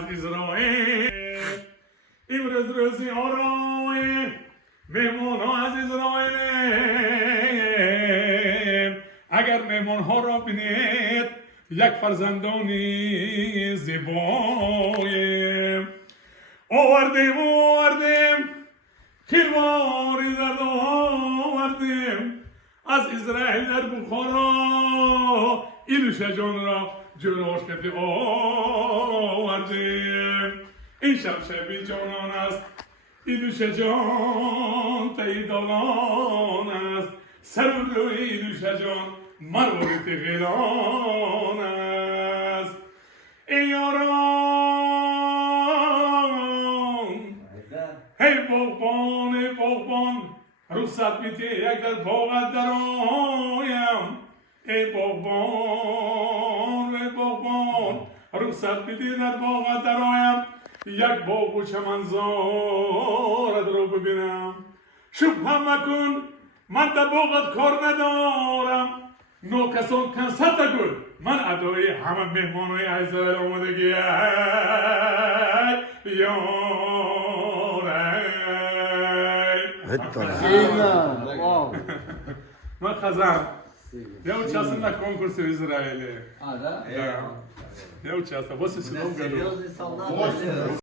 از اسرائیل امروز روزی آرای مهمان ها از اسرائیل اگر مهمان ها را بینید یک فرزندانی زیبای آوردیم کلواری زرد آوردیم از اسرائیل در بخارا ایلوش جان را جناش کردی آوردیم این شب جانان است ایلوش جان تایدالان است سر روی ایلوش جان مروریت غیران است ای یاران هی باغبان رخصت بیتی یک در باغت در آیم ای باغبان رخصت بیتی در باغت در آیم یک باغ و چمنزارت رو ببینم شبه مکن من در باغت کار ندارم نوکسان کنست گل من ادای همه مهمانوی عزیزال آمدگی من خزم я участвовал на конкурсе в Израиле. Да? Да. Я участвовал. Вот Серьезный солдат.